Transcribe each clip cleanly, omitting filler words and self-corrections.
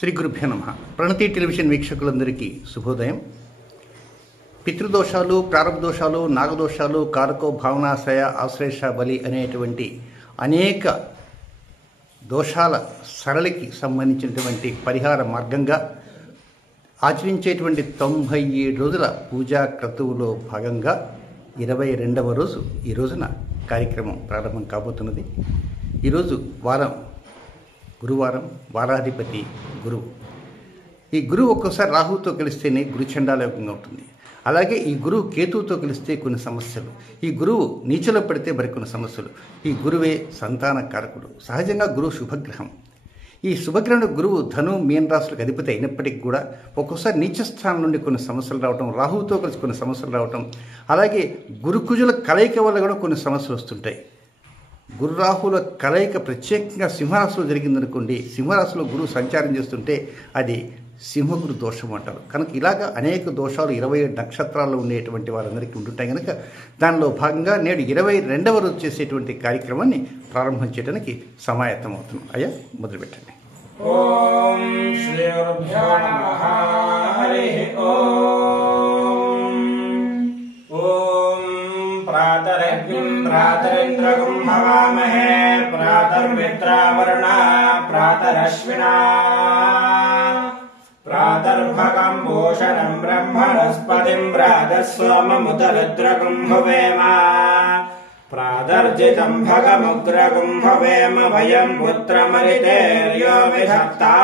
శ్రీ గురుభ్యో నమః. ప్రణతి టెలివిజన్ వీక్షకులందరికీ శుభోదయం. పితృదోషాలు, ప్రారంభ దోషాలు, నాగదోషాలు, కారకో భావనాశయ ఆశ్లేష బలి అనేటువంటి అనేక దోషాల సరళికి సంబంధించినటువంటి పరిహార మార్గంగా ఆచరించేటువంటి 97 రోజుల పూజా క్రతువులో భాగంగా 22వ రోజు ఈ రోజున కార్యక్రమం ప్రారంభం కాబోతున్నది. ఈరోజు గురువారం, వారాధిపతి గురువు. ఈ గురువు ఒక్కోసారి రాహుతో కలిస్తేనే గురు చండాలయోగంగా ఉంటుంది. అలాగే ఈ గురువు కేతువుతో కలిస్తే కొన్ని సమస్యలు, ఈ గురువు నీచలో పడితే మరికొన్ని సమస్యలు. ఈ గురువే సంతాన కారకుడు. సహజంగా గురువు శుభగ్రహం. ఈ శుభగ్రహణ గురువు ధను, మీన రాశులకు అధిపతి అయినప్పటికీ కూడా ఒక్కోసారి నీచ స్థానం నుండి కొన్ని సమస్యలు రావటం, రాహువుతో కలిసి కొన్ని సమస్యలు రావటం, అలాగే గురుకుజుల కలయిక వల్ల కూడా కొన్ని సమస్యలు వస్తుంటాయి. గురు రాహుల కలయిక ప్రత్యేకంగా సింహరాశిలో జరిగిందనుకోండి, సింహరాశిలో గురువు సంచారం చేస్తుంటే అది సింహగురు దోషం అంటారు. కనుక ఇలాగా అనేక దోషాలు 27 నక్షత్రాల్లో ఉండేటువంటి వారందరికీ ఉంటుంటాయి. కనుక దానిలో భాగంగా నేడు 22వ రోజు చేసేటువంటి కార్యక్రమాన్ని ప్రారంభం చేయడానికి సమాయత్తం అవుతున్నాం. అయ్యా, మొదలుపెట్టండి. ఓం శ్రీ గురుభ్యో నమః. హరి ఓం. ఓం ప్రాతరగ్నిం ప్రాతరింద్రగం హవామహే ప్రాతర్మిత్రావరుణా ప్రాతరశ్వినా ప్రాతర్భగం భూషణం బ్రహ్మణస్పతిం ప్రాతస్సోమముతరుద్రగం హవేమ ప్రాతర్జితం భగముగ్రగం హవేమ వయం పుత్రమరితేర్యో విధత్తా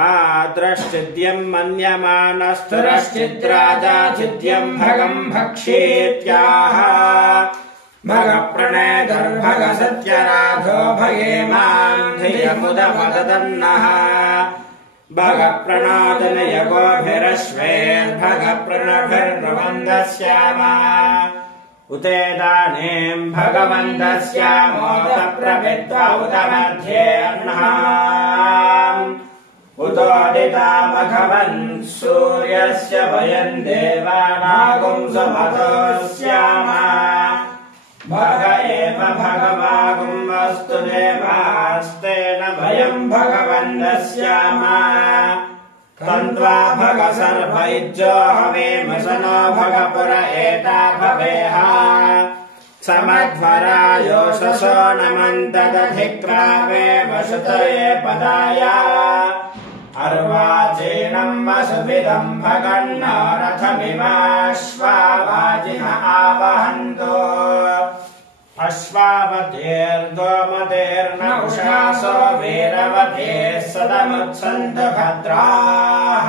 ఆద్రశ్చిద్యం మన్యమానస్తురశ్చిద్రాజాచిద్యం భగం భక్షేత్యాహ భగప్రణేదర్భగ సత్యరాధో భగేమాన్ ధియముదమదన్నః భగప్రణాదనయగోభిరశ్వేర్భగప్రణభిర్నువందస్యామ ఉతేదానేం భగవందస్యామోద ప్రవిద్వ ఉత మధ్యే అహ్నాం ఉతోదితా భగవన్ సూర్యస్య వయం దేవానాగుం సమతోస్యామ భగ ఏవ భగవాగుం వస్తు దేవాస్తేన భయం భగవన్నస్యామ కంత్వా భగ సర్వైజ్జో హవేమ సనో భగ పుర ఏతా భవేహ సమధ్వరాయోషసో నమంతదధిక్రావే వసుతయే పదాయ అర్వాచీనం వసువిదం భగన్నో రథమివాశ్వావాజిన ఆవహంతో అశ్వావతేర్గోమతేర్న ఉషాసో వీరవతే సదముత్సంతు భద్రాః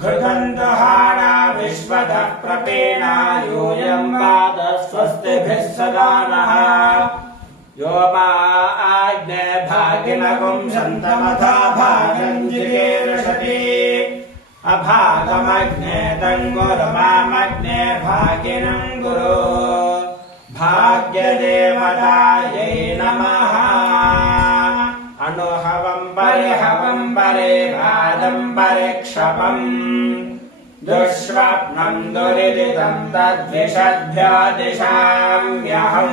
ఘృతంతు హాడా విశ్వతః ప్రపీనా యూయం వాద స్వస్తిభిः సదా నః యో మా ఆజ్ఞే భాగినగుం సంతమథా భాగం జిగీర్షతి అభాగమగ్నే తంగురు మామగ్నే భాగినం గురు భాగ్యదేవతాయై నమః అనుహవం పరిహవం పరివాదం పరిక్షపం దుష్స్వప్నం దురిదితం తద్విషద్భ్యో దిశామ్యహం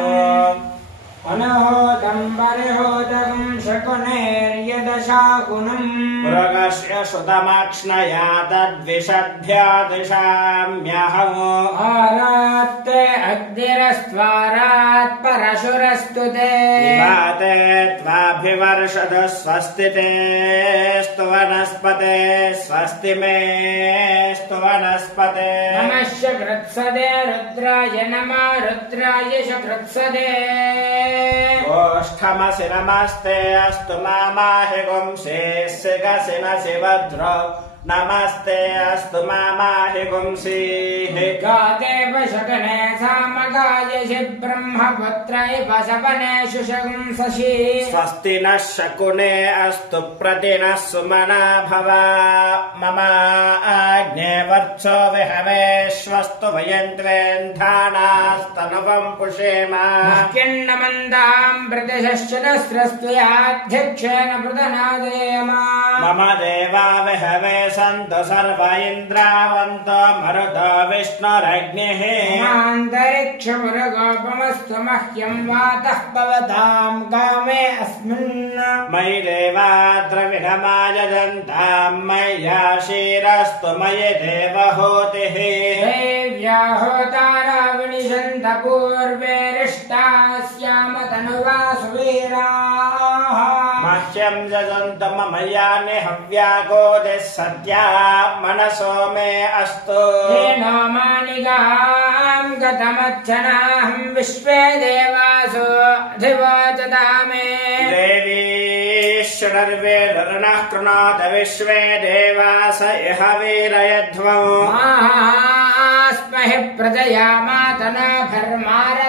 అనహోదం పరిహోదం శకునేర్యదశాకునం మృగస్య సుతమక్ష్ణయా తద్విషద్భ్యో దిశామ్యహం ఆరాత్తే అగ్నిరస్త్వారాత్ పరశురస్తు తే నివాతే త్వాభివర్షదు స్వస్తి తే స్తు వనస్పతే స్వస్తి మే స్తు వనస్పతే నమస్య కృత్సదే రుద్రాయ నమః రుద్రాయ శకృత్సదే ఓష్ఠమసి నమస్తే అస్తు మామాహి గుంసేస్సి గసినసి వజ్రో నమస్తే అస్తు మామాహి గుంసీః గాదేవ శకనే సామగాయసి బ్రహ్మపుత్రైవ సవనేషు శగుంససి స్వస్తి నః శకునే అస్తు ప్రతినః సుమనా భవ మమ ఆజ్ఞే వర్చో విహవేష్వస్తు వయంత్వేంధానాస్తనువం పుషేమ కిన్నమందాం ప్రతిశశ్చదస్రస్తు యాధ్యక్షేణ ప్రదనాదేమ మమ దేవా విహవే सन्तु सर्व इन्द्रावन्तो मरुतो विष्णुरग्निः अन्तरिक्षमुरगोपमस्तु मह्यं वातः पवतां कामे अस्मिन् मयि देवाद्रविणमायजन्तां मय्याशीरस्तु मयि देवहूतिः देव्या होतारा विनिषन्त पूर्वे रिष्टाः स्याम तनुवासुवीराः मह्यं यजन्तु मम यानि हव्यागोदिः सद्या मनसो मे अस्तु येनो मानिगां गतमच्छनाहं विश्वे देवासो अधिवोचता मे देवी शृणुर्वेदर्णः कृणोत विश्वे देवास इह वीरयध्वौ स्महि प्रजया मातना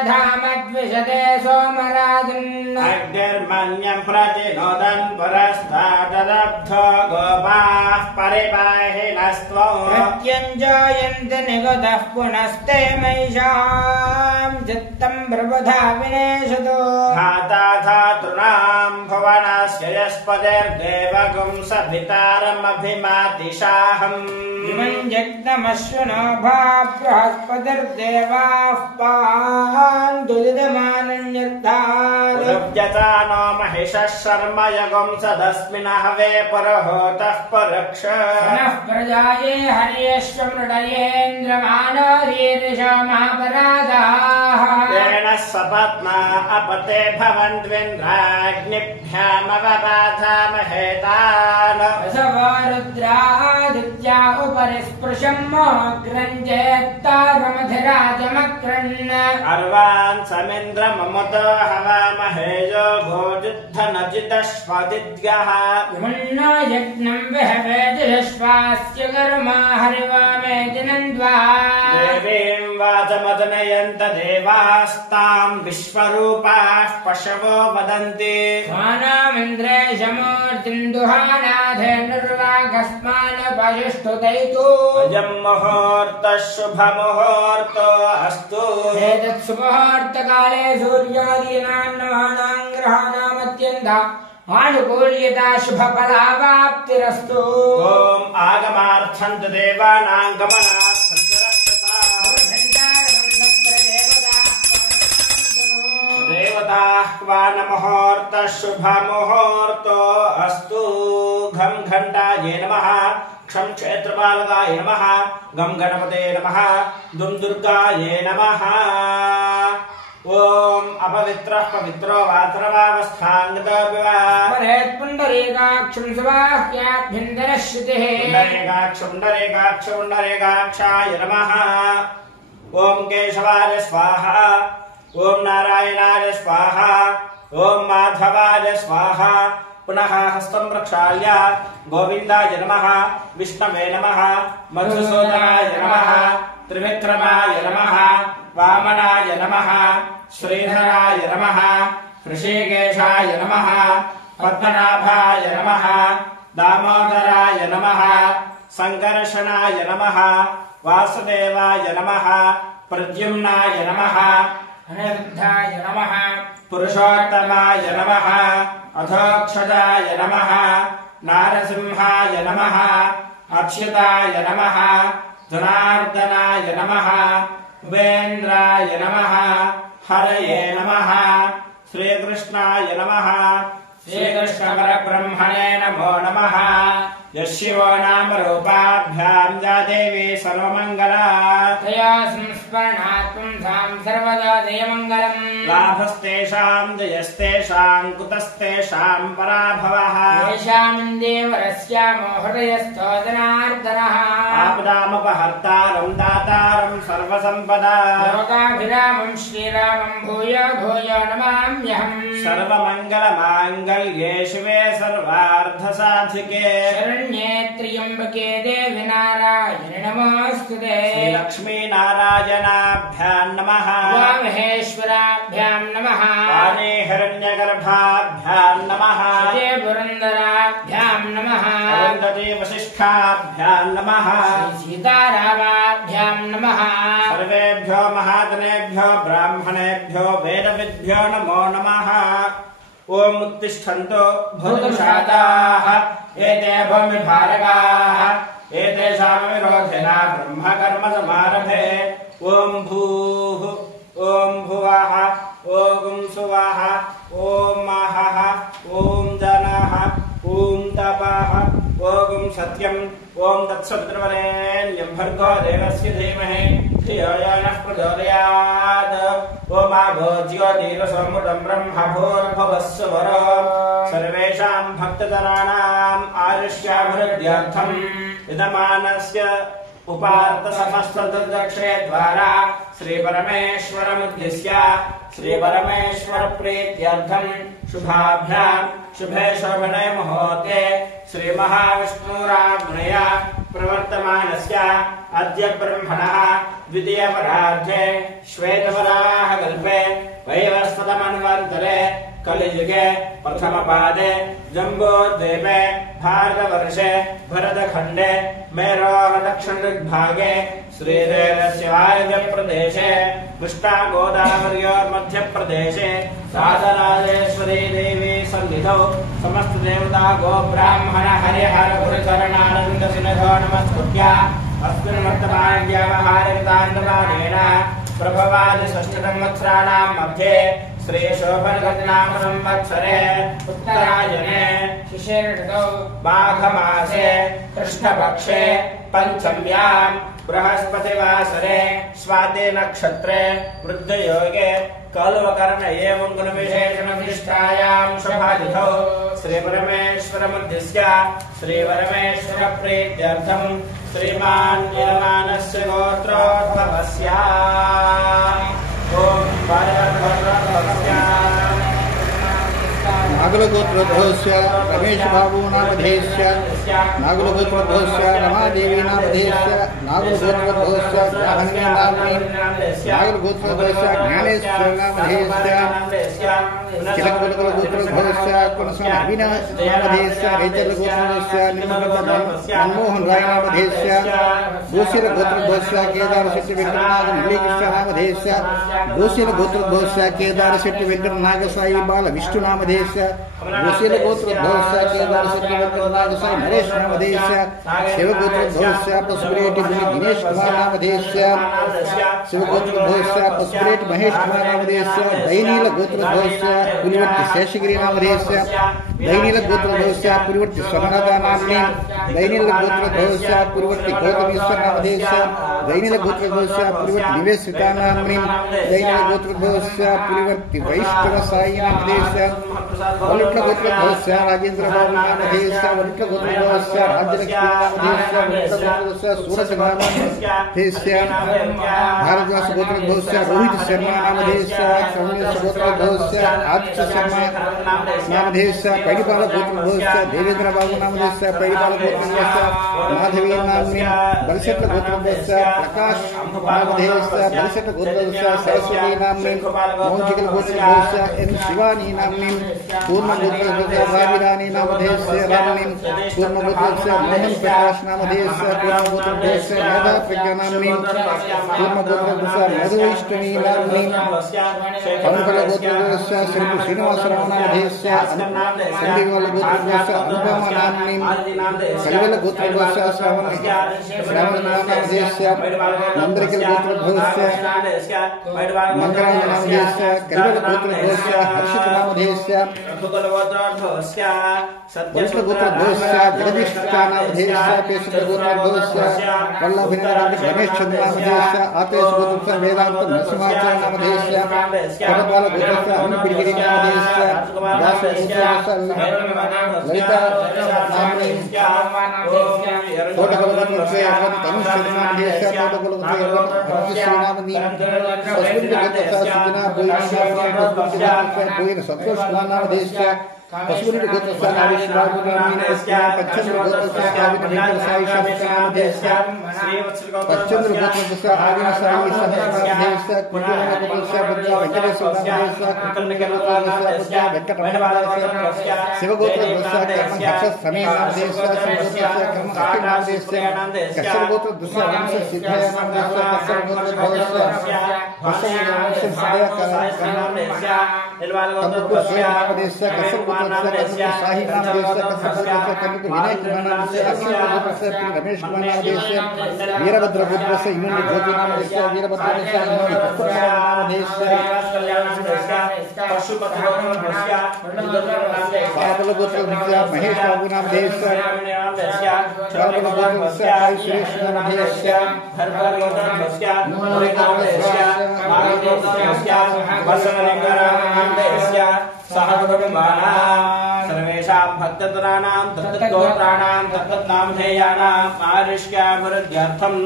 भर्मारधामद्विषदे सोमराजन् अग्निर्मन्यं प्रतिनोदन् पुरस्तादब्धो गोपाः परिपाहिनस्त्वं प्रत्यञ्जायन्ति निगतः पुनस्ते महिषां चित्तं प्रबुधा विनेशतो धाता धातॄणां भुवनस्य यस्पतिर्देवगुं सभितारमभिमातिशाहम् इमं यज्ञमश्विनो भा बृहस्पतिर्देवाः पान्तु दिदमानन्यर्धात् उद्यता नो महिषः शर्म यगुं सदस्मिनः वे पुरोहोतः परुक्ष नः प्रजाये हर्यश्वमृडयेन्द्रमानो रीरिषो महापराधाः तेन सपत्ना अपते भवन्त्विन्द्राग्निभ्यामवबाधामहेतान् वसवो रुद्रादित्या उपरि स्पृशं मोऽग्रञ्जेत्तारमधिराजमक्रन् अर्वान् समिन्द्रममुतो हवामहेजो गोजुद्धनजितश्वदिद्यः विमुन्नो यज्ञं विहवेदिश्वास्य कर्मा हरिवामेति नन्द्वा देवीं वाचमदनयन्त देवास्तां विश्वरूपाः पशवो वदन्ति स्वानामिन्द्रेशमूर्तिन्दुहानाधेनुर्वाघस्मानपयुष्टुतैतु अयं मुहूर्तः शुभमुहूर्तो अस्तु एतत्सुमुहूर्तकाले सूर्यादीनां नवानां ग्रहाणामत्यन्ता आनुकूल्यता शुभफलावाप्तिरस्तु ॐ आगमार्थन्तु देवानां गमनार्थं देवताह्वानमुहूर्तः शुभमुहूर्तो अस्तु घं घण्टायै नमः क्षं क्षेत्रपालकाय नमः गं गणपते नमः दुं दुर्गायै नमः ॐ अपवित्रः पवित्रो वातरवावस्थाङ्गतो परेत् पुण्डरीकाक्षं स्वाह्याभ्यन्तरश्रुतिः पुण्डरीकाक्षाय नमः ॐ केशवाय स्वाहा ॐ नारायणाय स्वाहा ॐ माधवाय स्वाहा पुनः हस्तं प्रक्षाल्य गोविन्दाय नमः विष्णवे नमः मधुसूदनाय नमः त्रिविक्रमाय नमः वामनाय नमः श्रीधराय नमः ऋषिकेशाय नमः पद्मनाभाय नमः दामोदराय नमः संकर्षणाय नमः वासुदेवाय नमः प्रद्युम्नाय नमः अनिरुद्धाय नमः पुरुषोत्तमाय नमः अधोक्षजाय नमः नारसिंहाय नमः अच्युताय नमः जनार्दनाय नमः उपेन्द्राय नमः हरये नमः श्रीकृष्णाय नमः श्रीकृष्णपरब्रह्मणे नमो नमः यशिवो नाम रूपाभ्यां या देवी सर्वमङ्गला तया संस्मरणात् पुंसां सर्वदा जयमङ्गलम् लाभस्तेषां जयस्तेषां कुतस्तेषां पराभवः येषामिन्देवरस्यामो हृदयस्थो जनार्दनः आपदामपहर्तारं दातारं सर्वसम्पदा लोकाभिरामं श्रीरामं भूयो भूयो नमाम्यहम् सर्वमङ्गलमाङ्गल्ये शिवे सर्वार्थसाधिके शरण्ये त्र्यम्बके देवि नारायणि नमोऽस्तुते लक्ष्मीनारायणाभ्यां नमः वामहेश्वराभ्यां नमः वाणी हिरण्यगर्भाभ्यां नमः श्री पुरन्दराभ्यां नमः अरुन्धती वसिष्ठाभ्यां नमः सीतारामाभ्यां नमः सर्वेभ्यो महाजनेभ्यो ब्राह्मणेभ्यो वेदविद्भ्यो नमो नमः ओम उत्तिष्ठन्तो भूतशाताः एते भूमिभारकाः एतेषां विरोधिना ब्रह्मकर्म समारभे ओम भूः ओम भुवः ओम सुवः ओम महः ओम जनः ओम तपः ओम सत्यम् ओम तत्सवितुर्वरेण्यं भर्गो देवस्य धीमहि धियो यो नः प्रचोदयात् ओम ज्योतिरसोमृतं ब्रह्म भूर्भुवस्सुवरो सर्वेषां भक्तजनानाम् आयुष्याभिवृद्ध्यर्थम् इदमानस्य उपार्थ समस्तदक्षे द्वारा श्री परमेश्वरमुद्दिश्य श्री परमेश्वर प्रीत्यर्थं शुभाभ्यां शुभे शोभने मुहूर्ते श्री महाविष्णुराज्ञया प्रवर्तमानस्य अद्य ब्रह्मणः द्वितीयपरार्धे श्वेतवराहकल्पे वैवस्वतमन्वन्तरे कलियुगे प्रथमपादे जम्बूद्वीपे भारतवर्षे भरतखण्डे मेरोः दक्षिणदिग्भागे श्रीरेलस्य वायव्यप्रदेशे कृष्णागोदावर्योर्मध्यप्रदेशे राजराजेश्वरी देवी सन्निधौ समस्तदेवता गोब्राह्मण हरिहर गुरुचरणानन्दसिन्धो नमस्कृत्य अस्मिन् वर्तमानव्यावहारिकताण्डवानेन प्रभवादि षष्ठसंवत्सराणां मध्ये श्री शोभनगतनाम संवत्सरे उत्तरायणे शिशिरऋतौ माघमासे कृष्णपक्षे पंचम्यां बृहस्पतिवासरे स्वाति नक्षत्रे वृद्धयोगे कल्वकर्ण एवं गुणविशेषणविशिष्टायां शुभातिथौ श्री परमेश्वरमुद्दिश्य श्री परमेश्वर प्रीत्यर्थं श्रीमान् यजमानस्य गोत्रोद्भवस्य ओम नागलगोत्रोद्भवस्य रमेश बाबू नामधेयस्य नागलगोत्रोद्भवस्य रमादेवी नामधेयस्य नागलगोत्रोद्भवस्य जाहन्वी नाम्नि नागलगोत्रोद्भवस्य ज्ञानेश्वर नामधेयस्य तिलकगोत्रोद्भवस्य कुलसम अविनाश नामधेयस्य रेचलगोत्रोद्भवस्य मनमोहन राय नामधेयस्य गोशीलगोत्रोद्भवस्य केदारशेट्टी वेंकटनाग मल्लिकृष्ण नामधेयस्य गोशीलगोत्रोद्भवस्य केदारशेट्टी वेंकटनाग साई बाल विष्णु नामधेयस्य गोशीलगोत्रोद्भवस्य केदारशेट्टी वेंकटनाग साई नरेश नामधेयस्य शिवगोत्रोद्भवस्य पशुरेड्डी दिनेश कुमार नामधेयस्य शिवगोत्रोद्भवस्य पशुरेड्डी महेश कुमार नामधेयस्य दैनील गोत्रोद्भवस्य पुलिवर्ति शेषगिरी नामधेयस्य दैनील गोत्रोद्भवस्य पुलिवर्ति स्वर्णलता नाम्नि दैनील गोत्रोद्भवस्य पुलिवर्ति गौतमीश्वर नामधेयस्य दैनील गोत्रोद्भवस्य पुलिवर्ति निवेशिता नाम्नि दैनील गोत्रोद्भवस्य पुलिवर्ति वैष्णव साई नामधेयस्य वलिट्ल गोत्रोद्भवस्य राजेंद्र बाबू नामधेयस्य वलिट्ल गोत्रोद्भवस्य राज्यलक्ष्मी नामधेयस्य वलिट्ल गोत्रोद्भवस्य सूरज नामधेयस्य भारद्वाज गोत्रोद्भवस्य रोहित शर्मा नामधेयस्य श्रवणेश गोत्रोद्भवस्य आदित्य शर्मा नामधेयस्य पैडिपाल गोत्रोद्भवस्य देवेंद्र बाबू नामधेयस्य पैडिपाल गोत्रोद्भवस्य माधवी नाम्नि बलशेट्ट गोत्रोद्भवस्य प्रकाश नामधेयस्य बलशेट्ट गोत्रोद्भवस्य सरस्वती नाम्नि मौंजिकल गोत्रोद्भवस्य एन शिवानी नाम्नि पूर्ण गोत्रोद्भवस्य राविरानी नामधेयस्य रामनि पूर्ण गोत्रोद्भवस्य मोहन प्रकाश नामधेयस्य पूर्ण गोत्रोद्भवस्य मेधा प्रज्ञा नाम्नि पूर्ण गोत्रोद्भवस्य मधुवैष्णवी नाम्नि पवनकल गोत्रोद्भवस्य श्री श्रीनिवासराव नामधेयस्य संदीवाल गोत्रोद्भवस्य अनुपमा नाम्नि कलिवल गोत्रोद्भवस्य श्रावण नामधेयस्य नंदरिकल गोत्रोद्भवस्य मंगराज नामधेयस्य कलिवल गोत्रोद्भवस्य हर्षित नामधेयस्य वलिट्ल गोत्रोद्भवस्य जगदीश नामधेयस्य केशव गोत्रोद्भवस्य वल्लभिनरेंद्र गणेश चंद्र नामधेयस्य आतेश गोत्रोद्भवस्य वेदांत नरसिंहाचार्य नामधेयस्य परद्वाल गोत्रोद्भवस्य अनुपिडिगिरि नामधेयस्य दास गोत्रोद्भवस्य ललिता नाम्नि तोटकल गोत्रोद्भवस्य तनुश्री नामधेयस्य तोटकल गोत्रोद्भवस्य हरश्री नाम्नि पशुविन गोत्रोद्भवस्य सुजना बोईन संतोष नामधेयस्य पशुविन गोत्रोद्भवस्य नागेश बाबू नाम्नि पच्चन्द्र गोत्रोद्भवस्य आविन साई शास्त्री नामधेयस्य पच्चन्द्र गोत्रोद्भवस्य आविन साई नामधेयस्य कुंडल गोत्रोद्भवस्य बुद्धा वेंकटेश्वर नामधेयस्य कुंडल गोत्रोद्भवस्य बुद्धा वेंकटरमण नामधेयस्य शिव गोत्रोद्भवस्य कर्म हर्ष समीर नामधेयस्य शिव गोत्रोद्भवस्य कर्म अखिल नामधेयस्य कश्यप गोत्रोद्भवस्य वंश सिद्धया नामधेयस्य कश्यप गोत्रोद्भवस्य हर्ष वंश सिद्धया नामधेयस्य तंबुपुत्र नामधेयस्य कश्यपपुत्रस्य साहि नामधेयस्य कश्यपपुत्रस्य तंबुपुत्र विनायक नामधेयस्य अक्षयपुत्रस्य रमेश कुमार नामधेयस्य वीरभद्रपुत्रस्य इमुनि ज्योति नामधेयस्य वीरभद्रस्य इमुनि नामधेयस्य बालपुत्रस्य महेश बाबू नामधेयस्य बालपुत्रस्य आई सुरेश नामधेयस्य सर्वेषां भक्तजनानां तत्तद्गोत्राणां तत्तद्नामधेयानाम् आयुष्याभिवृद्ध्यर्थम्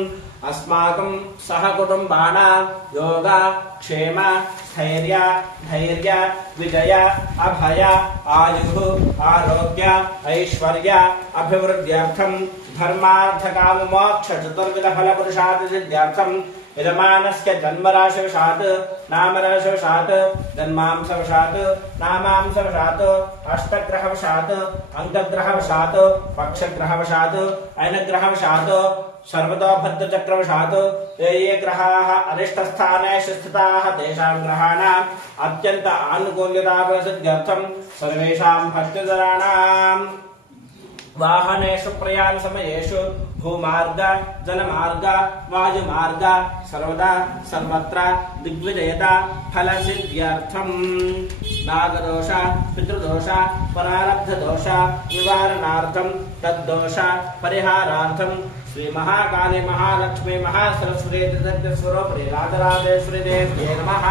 अस्माकं सहकुटुम्बानां योग क्षेम स्थैर्य धैर्य विजय अभय आयुः आरोग्य ऐश्वर्य अभिवृद्ध्यर्थं धर्मार्थकाममोक्ष चतुर्विध फलपुरुषार्थ सिद्ध्यर्थं यजमानस्य जन्मराशिवशात् नामराशिवशात् जन्मांशवशात् नामांशवशात् अष्टग्रहवशात् अङ्गग्रहवशात् पक्षग्रहवशात् अयनग्रहवशात् सर्वतोभद्रचक्रवशात् ये ग्रहाः अरिष्टस्थानेषु स्थिताः तेषां ग्रहाणाम् अत्यन्त आनुकूल्यताफलसिद्ध्यर्थं सर्वेषां भक्तजनानां वाहनेषु प्रयाण समयेषु भूमार्ग जलमार्ग वायुमार्ग सर्वदा सर्वत्र दिग्विजयता फलसिद्ध्यर्थं नागदोष पितृदोष परारब्धदोष निवारणार्थं तद्दोष परिहारार्थं श्री महाकाली महालक्ष्मी महासरस्वती स्वरूपिणी राजराजेश्वरी देव्यै नमः।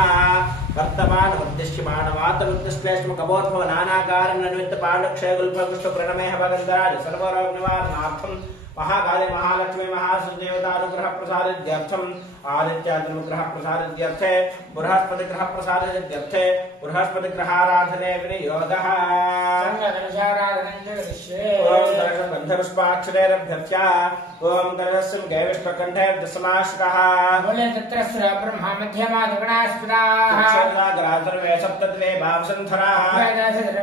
वर्तमान उद्दिश्यमान वातरुद्दिश्लेष्म कपोद्भव नानाकार निमित्त पांडक्षय गुल्फकृष्ण प्रणमेह भगंधराज सर्वरोग निवारणार्थं महाकाली महालक्ष्मी महासुदेवतानुग्रह प्रसादित्यर्थं आदित्यानुग्रह प्रसादित्यर्थे बृहस्पति ग्रह प्रसादित्यर्थे बृहस्पति ग्रहाराधने विनियोगः ओम गंधपुष्पाक्षरेरभ्यर्च्य ओम कलशं गैविष्टकण्ठे दशमाश्रः बोले तत्रस्र ब्रह्मा मध्यमा गणास्पदाः सर्वाग्रा सर्वे सप्तत्वे भावसन्धराः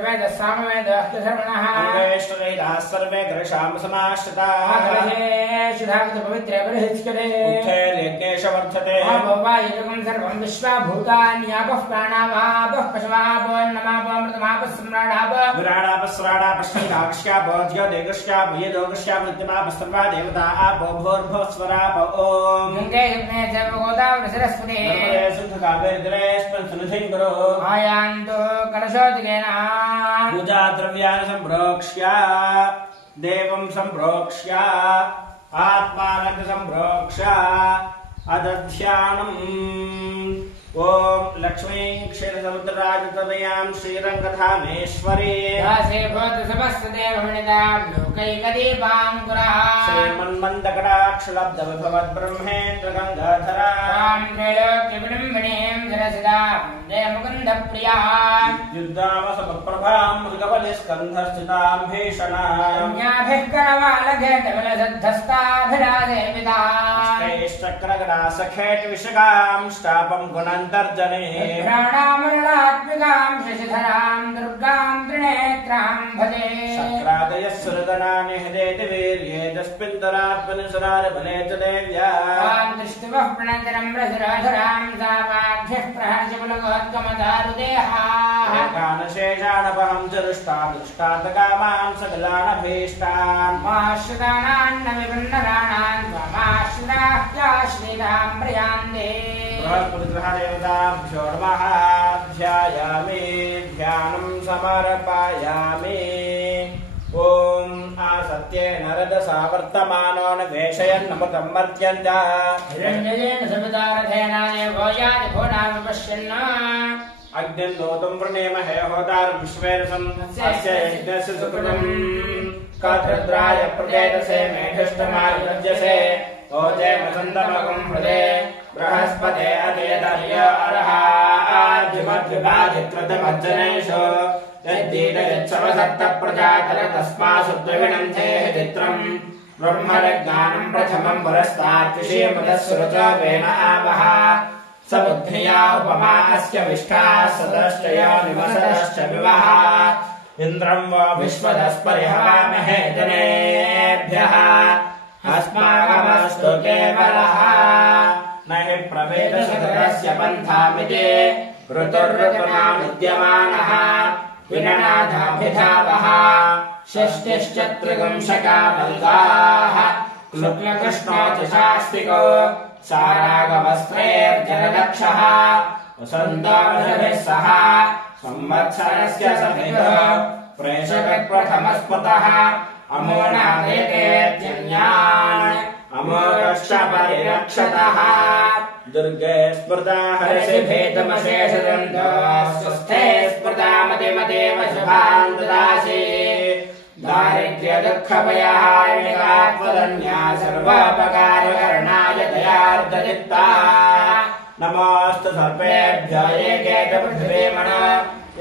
वेद सामवेद अष्टधर्मणः वेष्टवेदाः सर्वे ग्रशाम समाश्रिताः शुद्धागत पवित्र बृहस्पते उत्थे यज्ञेश वर्धते वायुगं सर्वं विश्वभूतान्यापः प्राणावापः पशवापः नमापः मृतमापः सम्राडापः विराडापः स्राडापः श्रीकाक्ष्यापः ज्योतिगक्ष्यापः यदोगक्ष्यापः नित्यमापः सर्वा देवता आपो भूर्भुवस्वरापः ओम गंगे यज्ञे च गोदावरी सरस्वती नर्मदे सिन्धुकावेर्दिरेस्मिन् सन्निधिं कुरु आयान्तु कलशोदकेन पूजा द्रव्याणि सम्प्रोक्ष्य देवं सम्प्रोक्ष्य आत्मानं सम्प्रोक्ष्य अदध्यानम् ओम लक्ष्मी क्षीरसमुद्रराजतनयां श्रीरङ्गधामेश्वरी दासे भवतु समस्तदेवमणितां लोकैकदीपाङ्कुरः श्रीमन्मन्दकटाक्षलब्धविभवद्ब्रह्मेन्द्र गङ्गाधरा त्रैलोक्यविडम्बिनीं जलसिदां जयमुकुन्दप्रियाः युद्धामसमप्रभां मृगबलिस्कन्धस्थितां भीषणां कन्याभिः करवालघेटबलसद्धस्ताभिरादेविताः श्रेष्ठक्रगडासखेटविषगां शापं गुणन्तर्जने प्राणामरणात्मिकां शशिधरां दुर्गां त्रिनेत्रां भजे शक्रादयः सुरगणानि हृदेति वीर्ये तस्मिन्तरात्मनि सुरारबले च देव्या दृष्टिवः प्रणतरं रसराधरां सावाभ्यः प्रहर्षकुलगोत्कमदारुदेहाः गानशेषानपहं च दृष्टान्तकामां सकलानभीष्टान् माश्रितानान्न विपन्नराणां त्वमाश्रिताह्याश्रितां प्रयान्ते बृहस्पतिग्रहदेवताभ्यो नमः। ध्यायामि ध्यानं समर्पयामि। ओम आसत्येन रजसा वर्तमानो न वेशयन्नमृतं मर्त्यञ्च हिरण्यजेन सवितारथेनाय भोयाति भोनामपश्यन् अग्निं दोतं वृणेमहे होतारं विश्वेरसम् अस्य यज्ञस्य सुकृतम् कात्रद्राय प्रदेतसे मेढष्टमायुज्यसे ओजे वसन्तमकं हृदे बृहस्पते अदेदर्य अर्हाद्युमद्युगाधिकृतमज्जनेषु यद्दीतयत्सवसप्तप्रजातर तस्मासु द्रविणं धेहि चित्रम् ब्रह्मज्ञानं प्रथमं पुरस्तात्विषीमतः वेन आवह स बुद्ध्या उपमा अस्य विष्ठा सदश्चयो निवसदश्च विवः इन्द्रं वो विश्वदस्परिहवामहे जनेभ्यः अस्माकमस्तु केवलः न हि प्रवेदसुतरस्य पन्थामिति ऋतुर्ऋतुना विद्यमानः विननादाभिधावः षष्टिश्चत्रिगुंशका बल्गाः शुक्लकृष्णो च शास्तिको सारागवस्त्रैर्जलदक्षः वसन्तोभिः सह संवत्सरस्य समिधो प्रेषकप्रथमस्पृतः अमोनादेतेऽन्यान् अमोघश्च परिरक्षतः दुर्गे स्मृता हर्षि भेदमशेषदन्तो स्वस्थे स्मृता मतिमतेव शुभान् ददासि दारिद्र्य दुःखभयहारिणिकात्मदन्या सर्वोपकारकरणाय दयार्द्रचित्ता नमोऽस्तु सर्पेभ्यो ये केतपृथिवीमनो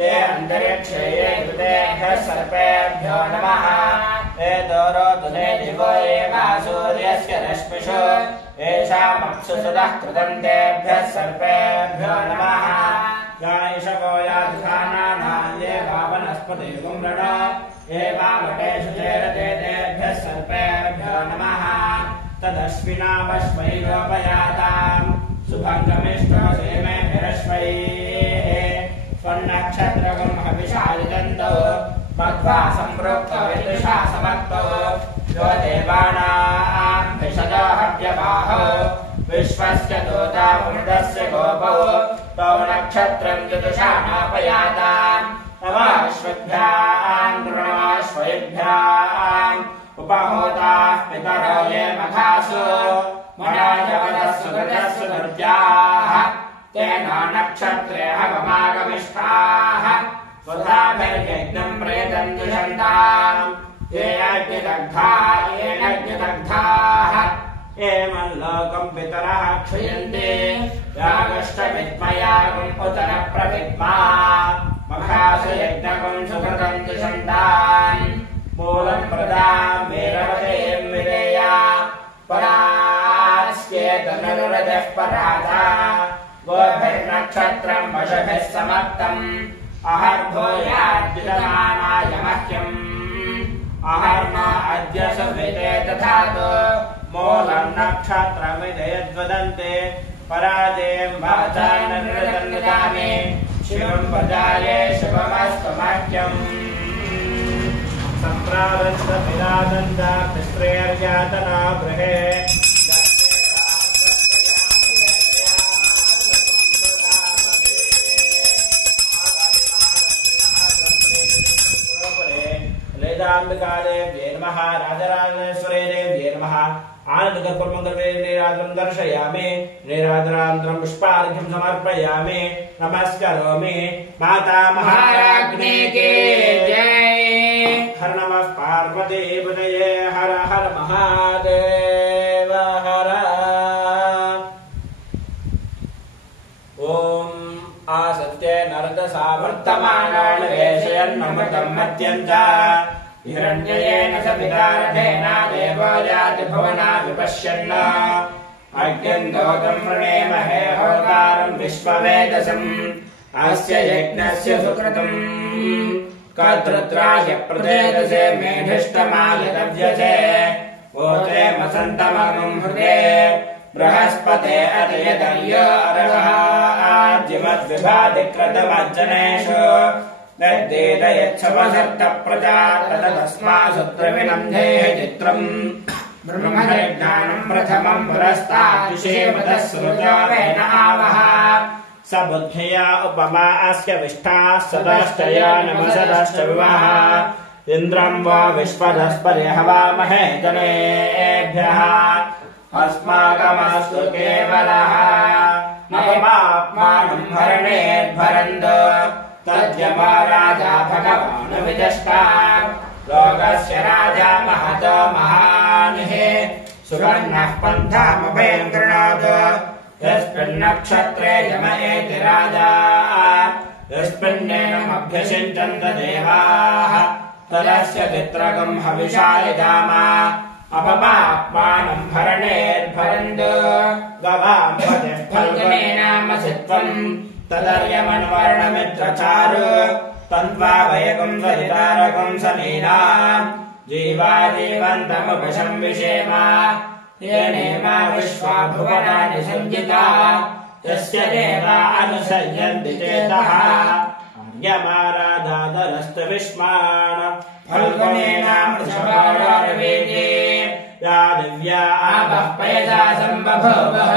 ये अन्तरिक्षे ये कृतेभ्यः सर्पेभ्यो नमः ये दोरोदने दिवो ये वा सूर्यस्य रश्मिषु येषामप्सु सुतः कृतन्तेभ्यः सर्पेभ्यो नमः गायिषवो यादुधानानां ये वा वनस्पतिगुं ऋण ये वा वटेषु चेरते तेभ्यः सर्पेभ्यो नमः तदश्विनामश्वै गोपयाताम् शुभङ्गमिष्टो सेमेभिरश्वैः स्वन्नक्षत्रगं हविषादिदन्तौ मध्वा सम्प्रोक्तो विदुषा समक्तो यो देवानां भिषजो हव्यवाहो विश्वस्य दूतामृतस्य गोपौ तौ नक्षत्रं विदुषा नापयाताम् नमश्वभ्यां कृणोश्वभ्याम् उपहोताः पितरो ये मखासु मनायवदस्सु गतस्सु दुर्जाः तेना नक्षत्रे हवमागमिष्ठाः स्वधाभिर्यज्ञं प्रेतं दुषन्ताम् ये अग्निदग्धाः ये मल्लोकं पितरः क्षयन्ते यागश्च विद्मयागम् उत न प्रविद्मा मखासु यज्ञकं सुकृतं दुषन्ताम् मूलं प्रदां वीरवतीं विदेया परास्येतनुरजः पराधा गोभिर्नक्षत्रं वशभिः समक्तम् अहर्भूयाद्युतमानाय मह्यम् अहर्म अद्य सुविते तथातो मूलं नक्षत्रमिति यद्वदन्ते पराजें वाचानृतन्नुदामि शिवं प्रजाये शिवमस्तु मह्यम् सम्प्रारब्धविरादन्ता तिस्रेर्यातना गृहे लेदाम्बिकादेव्यै नमः राजराजेश्वरीदेव्यै नमः आनन्दकर्पूरमङ्गलवेणीराजं दर्शयामि नीराजनान्तरं पुष्पार्घ्यं समर्पयामि नमस्करोमि माता महाराज्ञी की जय। हर नमः पार्वतीपतये हर हर महादेव हर। ॐ आसत्ये नरदसावर्तमानान्वेषयन्नमृतं मत्यञ्च हिरण्ययेन सविता रथेन देवो याति भुवना विपश्यन् अग्निन्दोतं वृणेमहे होतारं विश्ववेदसम् अस्य यज्ञस्य सुकृतम् कर्तृत्राय प्रदेदसे मेढिष्टमायतव्यसे ओते मसन्तमगं हृदे बृहस्पते अतयदर्यो अरगः आद्यमद्विभाधिकृतमज्जनेषु यच्छवसर्तप्रजा तदस्मासुत्रविनन्धे चित्रम् ब्रह्मज्ञानम् प्रथमम् पुरस्ताद्विषेमतः सुरजावेन आवः स बुद्ध्या उपमा अस्य विष्ठाः सदश्चया नमसदश्च विवाह इन्द्रम् वो विश्वधस्परिहवामहे जनेभ्यः अस्माकमस्तु केवलः अपमात्मानम् हरणेर्भरन्तो तद्यमो राजा भगवान् विदष्टा लोकस्य राजा महतो महानिः सुवर्णः पन्थामभयम् कृणोतु यस्मिन्नक्षत्रे यम एति राजा यस्मिन्नेनमभ्यषिञ्चन्त देवाः तदस्य पित्रगम् हविषा यजामा अपमात्मानम् भरणेर्भरन्तु गवाम् फल्गुनेनामसित्वम् तदर्यमन्वर्णमित्रचारु तन्त्वा वयगम् सहितारकम् सनीना जीवा जीवन्तमुपशम् विषेम येनेमा विश्वा भुवनानि सञ्जिता यस्य देवा अनुसयन्ति चेतः आर्यमाराधादरस्तु विष्मान् फल्गुनेनामृषभावेदे या दिव्या आपः पयसा सम्बभूवः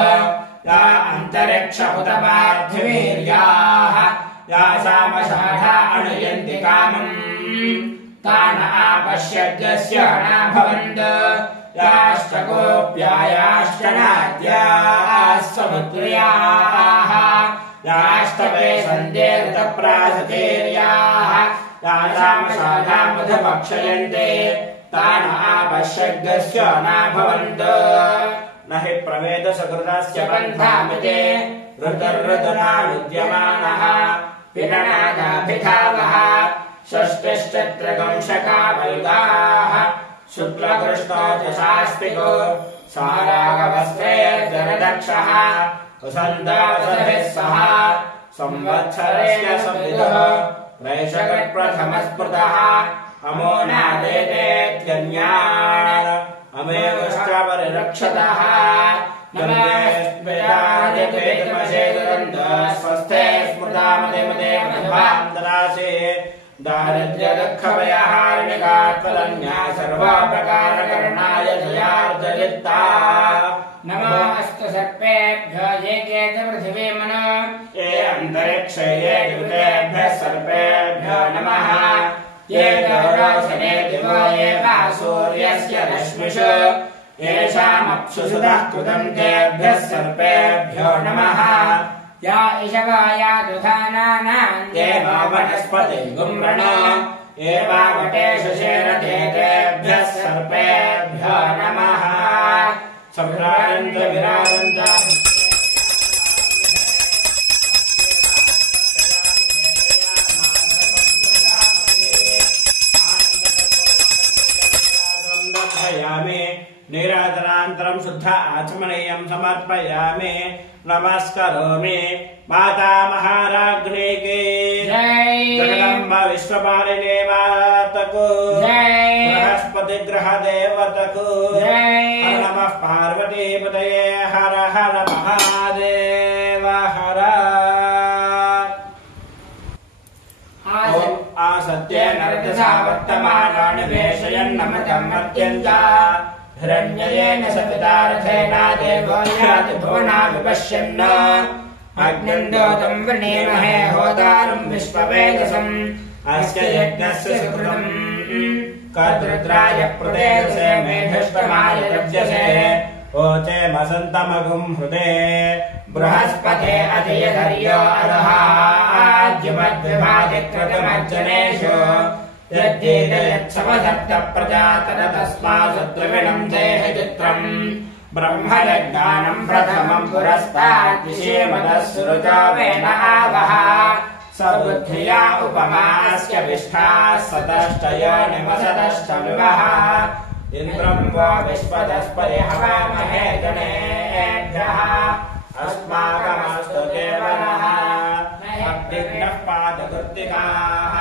या अन्तरिक्षहुतपार्थिवीर्याः या सामशाखा अनुयन्ति कामम् तान आपश्यद्यस्य नाभवन्त याश्च गोप्यायाश्च नाद्याः समुद्र्याः यास्तवे सन्ते ऋतप्रासतेर्याः यासामशाखा मधुभक्षयन्ते तान आपश्यद्यस्य नाभवन्त न हि प्रवेद सकृतस्य पन्थामिते ऋतुर्ऋतुना विद्यमानः पिननादाभिधावः षष्टिश्चत्रकंशकावल्गाः शुक्लकृष्णो च शास्तिको सारागवस्त्रैर्जनदक्षः वसन्तावसभिः सह संवत्सरस्य संविदुः वैशकप्रथमस्मृतः अमो नादेतेत्यन्यान् अमेवश्च परिरक्षतः स्वस्थे स्मृतामदेमदे मधुवान्दरासे दारिद्र्यदुःखभयहारिणिकात्वलन्या सर्वप्रकारकरणाय जयार्जलिता नमोऽस्तु सर्पेभ्यो ये केत पृथिवीमनो ये अन्तरिक्षे ये दूतेभ्यः सर्पेभ्यो नमः ये गौरवसने दिवो ये वा सूर्यस्य रश्मिषु येषामप्सुसुतः कृतं तेभ्यः सर्पेभ्यो नमः या इषवाया दुधानानां ये वा वनस्पति गुम्रण ये वा वटेषु शेरते तेभ्यः सर्पेभ्यो नमः सम्राजन्त विराजन्त निरादनान्तरं शुद्ध आचमनीयं समर्पयामि नमस्करोमि माता महाराज्ञे के जगदम्बा विश्वपालिने मातको बृहस्पति ग्रह देवतको नमः पार्वती पतये हर हर महादेव हर आसत्येन रजसा वर्तमानानि वेशयन्नमतं मर्त्यन्ता हिरण्ययेन सविता रथेना देवो याति भुवना विपश्यन् अग्निं दोतं वृणीमहे होतारं विश्ववेदसम् अस्य यज्ञस्य सुकृतम् कर्तृद्राय प्रदेशे मेधिष्टमाय रज्यसे ओचे मसन्तमगुं हृदे बृहस्पते अधियधर्यो अर्हाद्युमद्विभातिकृतमर्जनेषु यद्गीत यत्सवसप्त प्रजातन तस्माद्द्रविणं देह चित्रम् ब्रह्मयज्ञानं प्रथमं पुरस्ताद्विषेमदः सुरुचावेन आवह स बुद्धिया उपमास्य विष्ठाः सतश्चयोनिमसतश्च विवः इन्द्रं वो विश्वदस्पति हवामहे जनेभ्यः अस्माकमस्तु केवलः अग्निः पादकृत्तिकाः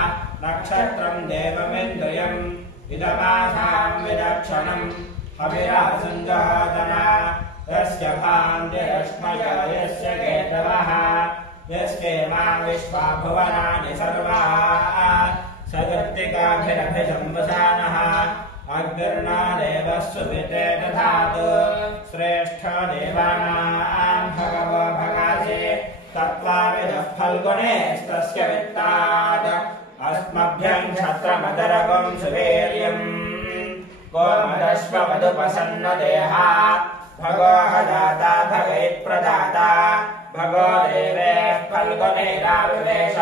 नक्षत्रं देवमिन्द्रियम् इदमासां विदक्षणम् हविरासञ्जहातना यस्य भान्तिरश्मय यस्य केतवः यस्येमा विश्वा भुवनानि सर्वाः सकृत्तिकाभिरभिसंवसानः अग्निर्ना देवः सुविते दधातु श्रेष्ठ देवानां भगवो भगासे तत्त्वाविदः फल्गुणेस्तस्य वित्तात् अस्मभ्यं क्षत्रमदरवं सुवीर्यम् गोमदश्ववदुपसन्नदेहा भगो हदाता भगैत्प्रदाता भगो देवेः फल्गुनेराविवेश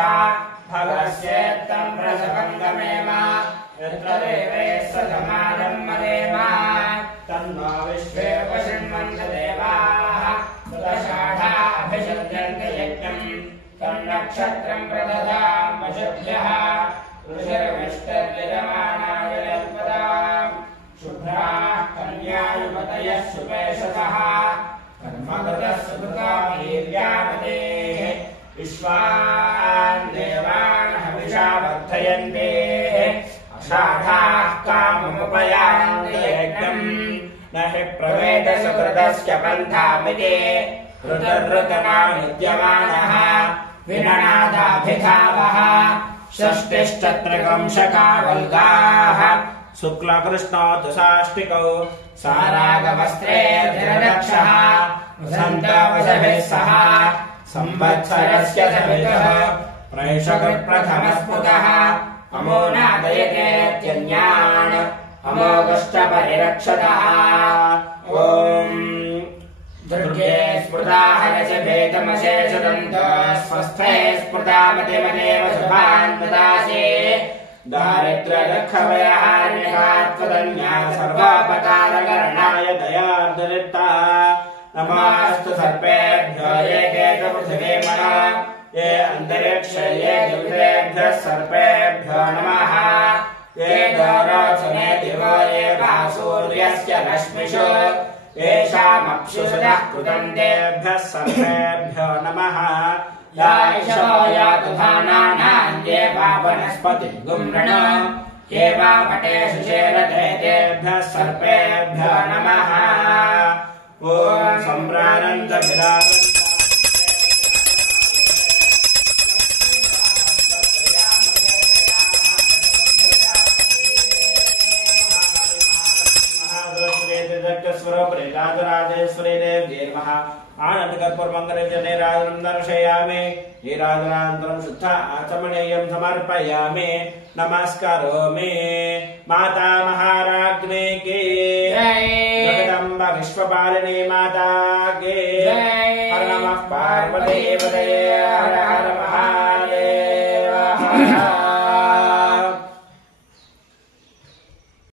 भगस्येत्तं प्रसवङ्गमेम यत्र देवेः स समानं मदेम तन्नो विश्वे उपशृण्वन्त देवाः सुदशाढा अभिषिध्यन्ते यज्ञम् तन्नक्षत्रं प्रददां पशुभ्यः ऋषिर्विष्टिर्यजमानाय यत्पदाम् शुभ्राः कन्यायुवतयः सुपेशसः कर्मकृतः सुकृता वीर्यावतेः विश्वान् देवान् हविषा वर्धयन्ते अषाढाः काममुपयान्ति यज्ञम् न हि प्रवेद सुकृतस्य पन्थामिते ऋतुर्ऋतमानित्यमानः विननादाभिधावः षष्टिश्चत्रकंशका वल्गाः शुक्लकृष्णोऽतुषाष्टिकौ सारागवस्त्रेऽधिरदक्षः वसन्तवशभिः सह संवत्सरस्य सवितुः प्रैषकृत्प्रथमस्फुटः अमो नादयतेत्यन्यान् अमोघश्च परिरक्षतः ॐ दुर्गे स्मृता हरसभेदमशेषदन्तो स्वस्थे स्मृता मतिमदेव शुभान् ददासि दारिद्र्यदुःखभयहारिणिकात्वदन्या सर्वोपकारकरणाय दयार्द्रलिप्ता नमोऽस्तु सर्पेभ्यो ये केतुपृथिवीमनो ये अन्तरिक्षे ये दुर्गेभ्यः सर्पेभ्यो नमः ये दोरोचने दिवो ये वा सूर्यस्य रश्मिषु येषामप्सुषदः कृतं तेभ्यः सर्वेभ्यो नमः या ईशो या तुधानानां ये वा वनस्पतिर्गुम्रणो ये वा वटेषु शेरते तेभ्यः सर्पेभ्यो नमः ॐ सम्प्राणन्त विराजन्त राजराजेश्वरी देव्यै नमः आनन्दकर्पूरमङ्गलजने राजनं दर्शयामि नीराजनानन्तरं शुद्ध आचमनीयं समर्पयामि नमस्करोमि माता महाराज्ञी की जगदम्बा विश्वपालिनी माता की हर नमः पार्वती पतये हर